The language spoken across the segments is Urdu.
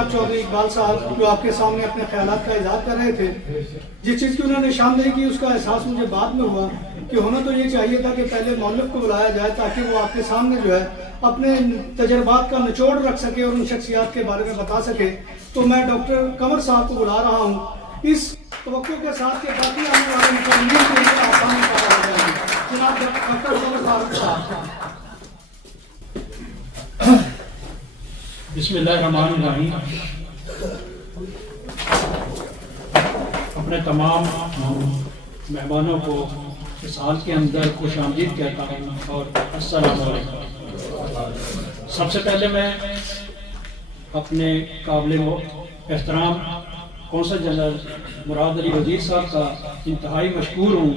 جناب چودھری اقبال صاحب جو آپ کے سامنے اپنے خیالات کا اظہار کر رہے تھے، جس چیز کی انہوں نے نشاندہی کی اس کا احساس مجھے بعد میں ہوا کہ ہونا تو یہ چاہیے تھا کہ پہلے مؤلف کو بلایا جائے تاکہ وہ آپ کے سامنے جو ہے اپنے تجربات کا نچوڑ رکھ سکے اور ان شخصیات کے بارے میں بتا سکے. تو میں ڈاکٹر قمر صاحب کو بلا رہا ہوں اس توقع کے ساتھ کہ باقی آنے والے مقررین کے لیے آسان کارا ہو جائیں گے. جناب ڈاکٹر قمر فاروق صاحب. بسم اللہ الرحمن الرحیم. اپنے تمام مہمانوں کو اس حال کے اندر خوش آمدید کہتا ہوں اور السلام علیکم. سب سے پہلے میں اپنے قابل احترام قونصل جنرل مراد علی وزیر صاحب کا انتہائی مشکور ہوں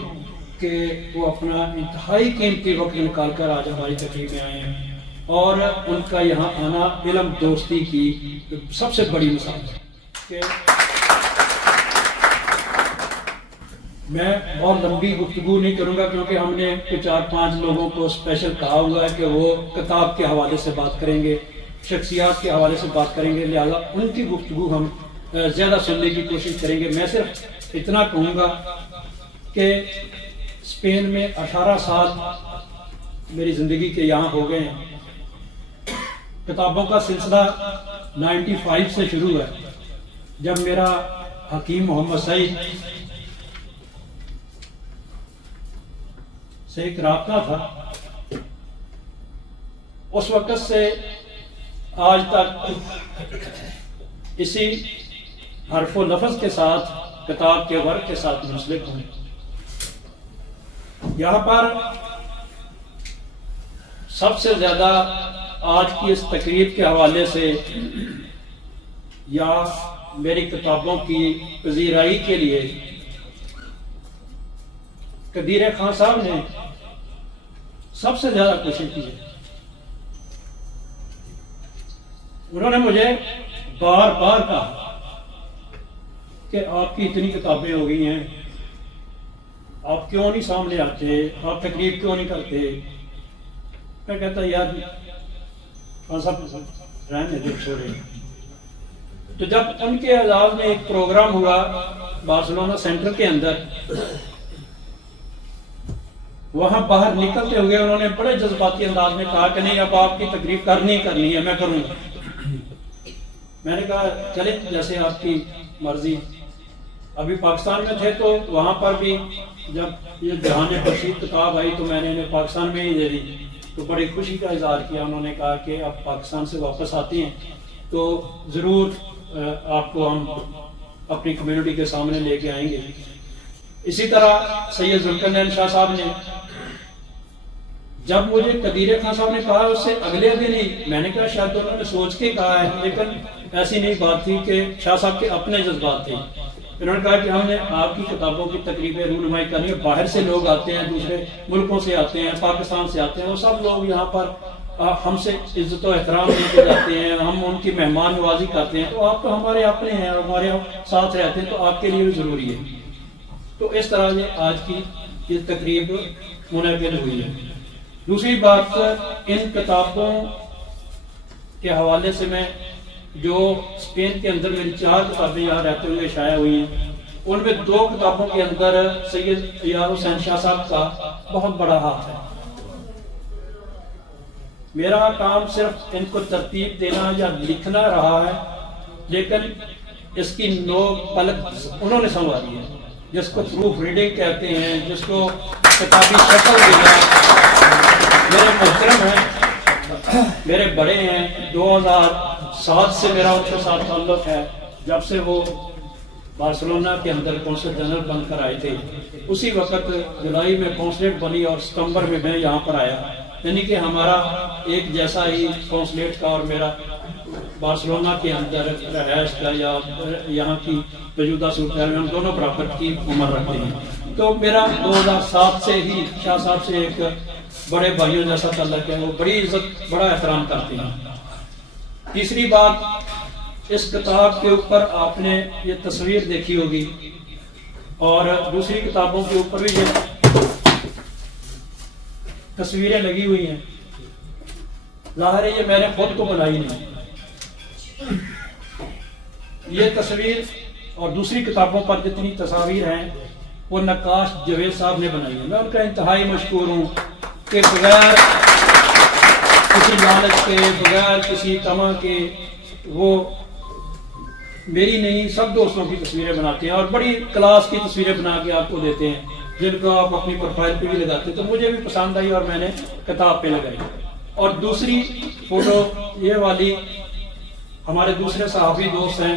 کہ وہ اپنا انتہائی قیمتی وقت نکال کر آج ہماری تقریب میں آئے ہیں اور ان کا یہاں آنا علم دوستی کی سب سے بڑی مثال ہے. کہ میں بہت لمبی گفتگو نہیں کروں گا کیونکہ ہم نے 4-5 لوگوں کو اسپیشل کہا ہوا ہے کہ وہ کتاب کے حوالے سے بات کریں گے، شخصیات کے حوالے سے بات کریں گے، لہذا ان کی گفتگو ہم زیادہ سننے کی کوشش کریں گے. میں صرف اتنا کہوں گا کہ اسپین میں 18 سال میری زندگی کے یہاں ہو گئے ہیں. کتابوں کا سلسلہ 95 سے شروع ہے جب میرا حکیم محمد سعید سے ایک رابطہ تھا. اس وقت سے آج تک اسی حرف و لفظ کے ساتھ کتاب کے ورق کے ساتھ منسلک ہوں. یہاں پر سب سے زیادہ آج کی اس تقریب کے حوالے سے یا میری کتابوں کی پذیرائی کے لیے قدیر خان صاحب نے سب سے زیادہ کوشش کی ہے. انہوں نے مجھے بار بار کہا کہ آپ کی اتنی کتابیں ہو گئی ہیں، آپ کیوں نہیں سامنے آتے، آپ تقریب کیوں نہیں کرتے. میں کہتا یار رہنے دے چھوڑے. تو جب ان کے اعزاز میں ایک پروگرام ہوا بارسلونا سینٹر کے اندر، وہاں باہر نکلتے ہوئے انہوں نے بڑے جذباتی انداز میں کہا کہ نہیں اب آپ کی تقریب کرنی ہے، میں کروں گا. میں نے کہا چلے جیسے آپ کی مرضی. ابھی پاکستان میں تھے تو وہاں پر بھی جب یہ جہان فرشید کتاب آئی تو میں نے انہیں پاکستان میں ہی دے دی تو بڑی خوشی کا اظہار کیا. انہوں نے کہا کہ اب پاکستان سے واپس آتے ہیں تو ضرور آپ کو ہم اپنی کمیونٹی کے سامنے لے کے آئیں گے. اسی طرح سید ذوالقرنین شاہ صاحب نے جب مجھے قدیر خان صاحب نے کہا اس سے اگلے دن ہی میں نے کہا شاید انہوں نے سوچ کے کہا ہے، لیکن ایسی نہیں بات تھی کہ شاہ صاحب کے اپنے جذبات تھے. انہوں نے کہا کہ ہم نے آپ کی کتابوں کی تقریبیں رونمائی کرنی ہے. باہر سے لوگ آتے ہیں، دوسرے ملکوں سے آتے ہیں، پاکستان سے آتے ہیں، وہ سب لوگ یہاں پر ہم سے عزت و احترام لے کے جاتے ہیں، ہم ان کی مہمان نوازی کرتے ہیں. تو آپ تو ہمارے اپنے ہیں، ہمارے ساتھ رہتے ہیں تو آپ کے لیے بھی ضروری ہے. تو اس طرح سے آج کی یہ تقریب منعقد ہوئی ہے. دوسری بات، ان کتابوں کے حوالے سے میں جو اسپین کے اندر میری 4 کتابیں یہاں رہتے ہوئے شائع ہوئی ہیں، ان میں 2 کتابوں کے اندر سید یار حسین شاہ صاحب کا بہت بڑا ہاتھ ہے. میرا کام صرف ان کو ترتیب دینا یا لکھنا رہا ہے، لیکن اس کی نوک پلک انہوں نے سنواری ہے، جس کو پروف ریڈنگ کہتے ہیں، جس کو کتابی شکل دینا. میرے محترم ہیں، میرے بڑے ہیں، 2007 سے میرا ان کے ساتھ تعلق ہے. جب سے وہ بارسلونا کے اندر قونصل جنرل بن کر آئے تھے، اسی وقت جولائی میں قونصلیٹ بنی اور ستمبر میں میں یہاں پر آیا. یعنی کہ ہمارا ایک جیسا ہی قونصلیٹ کا اور میرا بارسلونا کے اندر رہائش کا یا یہاں کی موجودہ صورتحال میں ہم دونوں برابر کی عمر رکھتے ہیں. تو میرا 2007 سے ہی شاہ صاحب سے ایک بڑے بھائیوں جیسا تعلق ہے، وہ بڑی عزت بڑا احترام کرتے ہیں. تیسری بات، اس کتاب کے اوپر آپ نے یہ تصویر دیکھی ہوگی اور دوسری کتابوں کے اوپر بھی یہ تصویریں لگی ہوئی ہیں. ظاہر ہے یہ میں نے خود کو بنائی نہیں. یہ تصویر اور دوسری کتابوں پر جتنی تصاویر ہیں وہ نقاش جاوید صاحب نے بنائی ہیں. میں ان کا انتہائی مشکور ہوں کہ بغیر کسی لالچ کے، بغیر کسی طمع کے، وہ میری نہیں سب دوستوں کی تصویریں بناتے ہیں اور بڑی کلاس کی تصویریں بنا کے آپ کو دیتے ہیں جن کو آپ اپنی پروفائل پہ بھی لگاتے ہیں. تو مجھے بھی پسند آئی اور میں نے کتاب پہ لگائی. اور دوسری فوٹو یہ والی ہمارے دوسرے صحافی دوست ہیں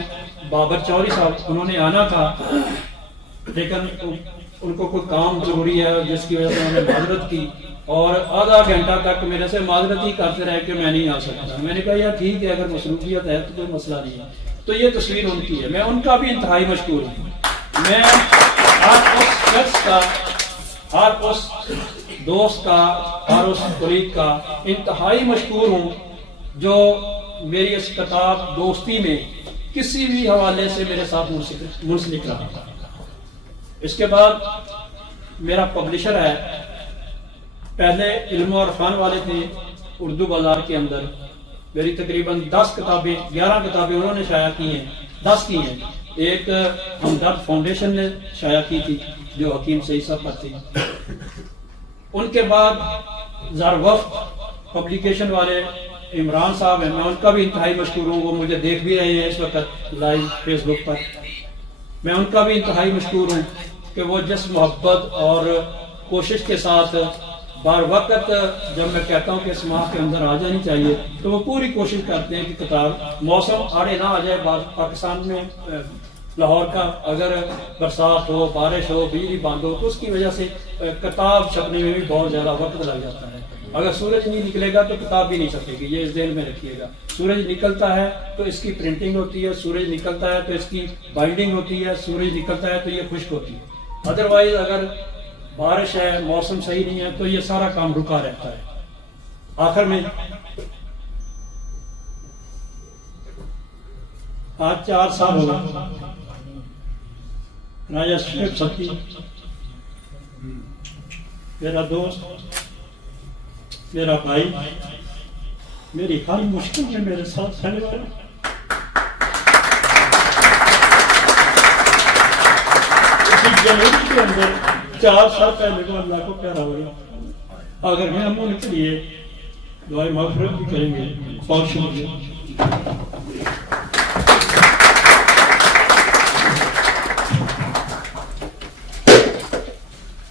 بابر چوری صاحب، انہوں نے آنا تھا لیکن ان کو کوئی کام ضروری ہے جس کی وجہ سے انہوں نے معذرت کی اور آدھا گھنٹہ تک میرے سے معذرت ہی کرتے رہے کہ میں نہیں آ سکتا. میں نے کہا یار ٹھیک ہے، اگر مصروفیت ہے تو کوئی مسئلہ نہیں ہے. تو یہ تصویر ان کی ہے. میں ان کا بھی انتہائی مشکور ہوں. میں ہر اس شخص کا، ہر اس دوست کا، ہر اس قریب کا انتہائی مشکور ہوں جو میری اس کتاب دوستی میں کسی بھی حوالے سے میرے ساتھ منسلک رہا. اس کے بعد میرا پبلشر ہے، پہلے علم اور عرفان والے تھے اردو بازار کے اندر. میری تقریباً 10 کتابیں 11 کتابیں انہوں نے شائع کی ہیں، 10 کی ہیں. ایک ہمدرد فاؤنڈیشن نے شائع کی تھی جو حکیم سعید صاحب پر تھی. ان کے بعد زروفت پبلیکیشن والے عمران صاحب ہیں، میں ان کا بھی انتہائی مشکور ہوں. وہ مجھے دیکھ بھی رہے ہیں اس وقت لائیو فیس بک پر. میں ان کا بھی انتہائی مشکور ہوں کہ وہ جس محبت اور کوشش کے ساتھ بار وقت جب میں کہتا ہوں کہ اس ماہ کے اندر آ جانی چاہیے تو وہ پوری کوشش کرتے ہیں کہ کتاب موسم آڑے نہ آ جائے. پاکستان میں لاہور کا اگر برسات ہو، بارش ہو، بجلی بند ہو تو اس کی وجہ سے کتاب چھپنے میں بھی بہت زیادہ وقت لگ جاتا ہے. اگر سورج نہیں نکلے گا تو کتاب بھی نہیں چھپے گی، یہ اس ذہن میں رکھیے گا. سورج نکلتا ہے تو اس کی پرنٹنگ ہوتی ہے، سورج نکلتا ہے تو اس کی بائنڈنگ ہوتی ہے، سورج نکلتا ہے تو یہ خشک ہوتی ہے. ادروائز اگر بارش ہے، موسم صحیح نہیں ہے تو یہ سارا کام رکا رہتا ہے. آخر میں آج 4 سال ہو گئے راجہ شعیب سبتی میرا دوست، میرا بھائی، میری ہر مشکل میں میرے ساتھ کھڑے ہوئے. اسی جنوری کے اندر 4 سال پہلے وہ اللہ کو پیارا ہو گیا. اگر میں ہم ان کے لیے دعائیں مغفرت بھی کریں گے. بہت شکریہ.